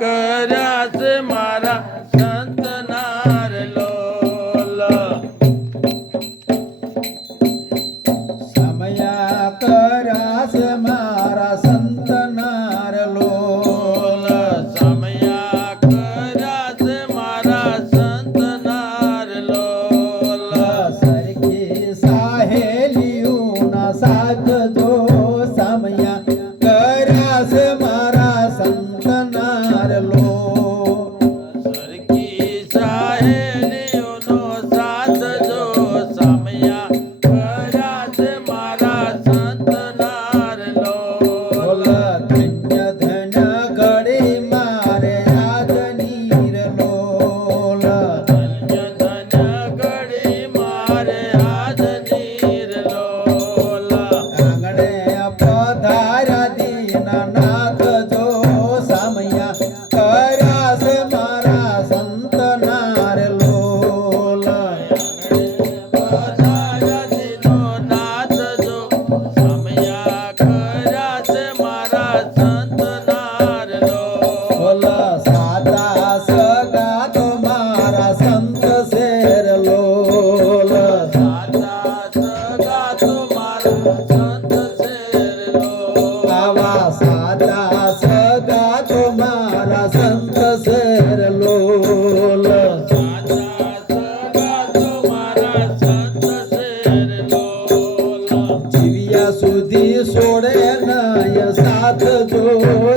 કર્યા છે મારા સંતના રે લોલ સમયા કર્યા છે મારા સંતના રે લોલ સમયા કર્યા છે મારા સંતના રે લોલ સરખી સાહેલીઓના સાથ જો સમયા કર્યા છે મારા સંતના રે લોલ સરખી સહેલીઓનો સાથ જો સમયા કર્યા છે મારા સંતના રે લોલ ધન્ય ધન્ય ઘડી મારે આજની રે લોલ ધન્ય ધન્ય ઘડી મારે આજની રે લોલ આંગણે પધાર્યા દીનાનાથ જો સમયા કર્યા છે મારા સંતના રે લોલ પધાર્યાજીનો નાથ જો સમયા કર્યા છે મારા સંતના રે લોલ સાદા સગા તો મારા સંત શેર લોલ સાદા સગા તો મારા સંત છે રે લોલ આવા સાદા સગા તો મારા સંત શેર લોલ સાદા સગા તો મારા સંત છે રે લોલ જીવ્યા સુધી સોડે નય સાથ જો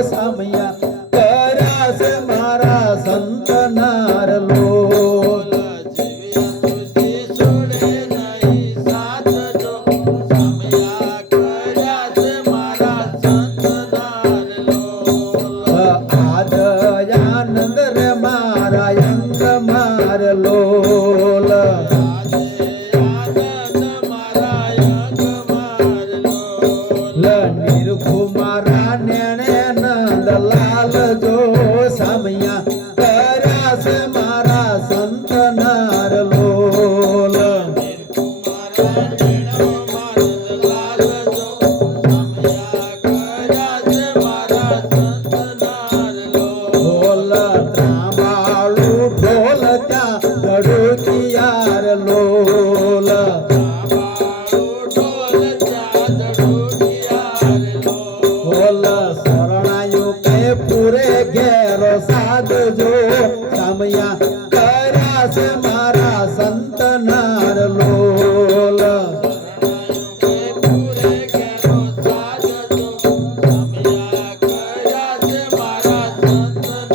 સમયા કર્યા છે મારા સંતના રે લોલ જીવ્યા સુધી છોડે નહીં સાથ જો સમયા કર્યા છે મારા સંતના રે લોલ આદયાનંદ રે મારા અંગ માર લોલ આજે આનંદ મારા અંગ માર લોલ નિર્કુમારા નેણે નંદ લાલ જો સમયા કર્યા છે મારા સંતના રે લોલ કુમારા નેણો મારદલાલ જો સમયા કર્યા છે મારા સંતના રે લોલ ઢોલ ત્રાંબાળું ઢોલ ત્યાં ધડુકિયાર લોલ બાબાળો ઢોલ ચાદડુડિયા રે લોલ ઢોલ શરણાયું કે પૂરે ઘેરો સાધ જો સમયા કર્યા છે મારા સંતના રે લોલ કે પૂરે ઘેરો સાજ જો સમયા કર્યા છે મારા સંતના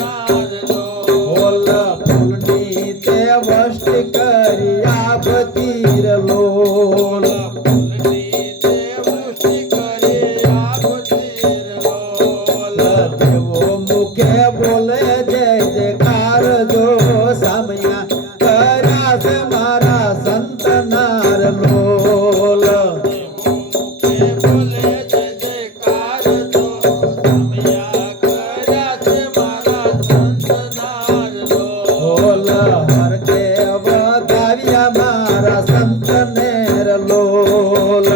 રે લોલ ઢોલ ફૂલની તે વષ્ટિ કરી આપતી રે લોલ ફૂલની તે વૃષ્ટિ કરી આપતી રે લોલ દેવો મુખે બોલે જય જયકાર જો સમયા કર્યા છે મારા સંતના રે લોલ મુખે બોલે જય જયકાર જો સમયા કર્યા છે મારા સંતના રે લોલ ઢોલ હર કે વધાવ્યા મારા સંતને રે લોલ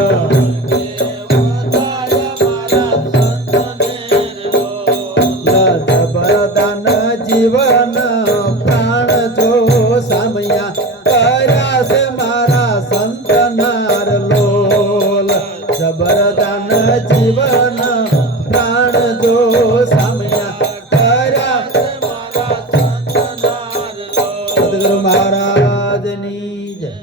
જબરદાન જીવન પ્રાણ જો સમયા કર્યા છે મારા સંતના રે લોલ જબરદાન જીવન પ્રાણ જો સમયા કર્યા સદગુરુ મહારાજની જય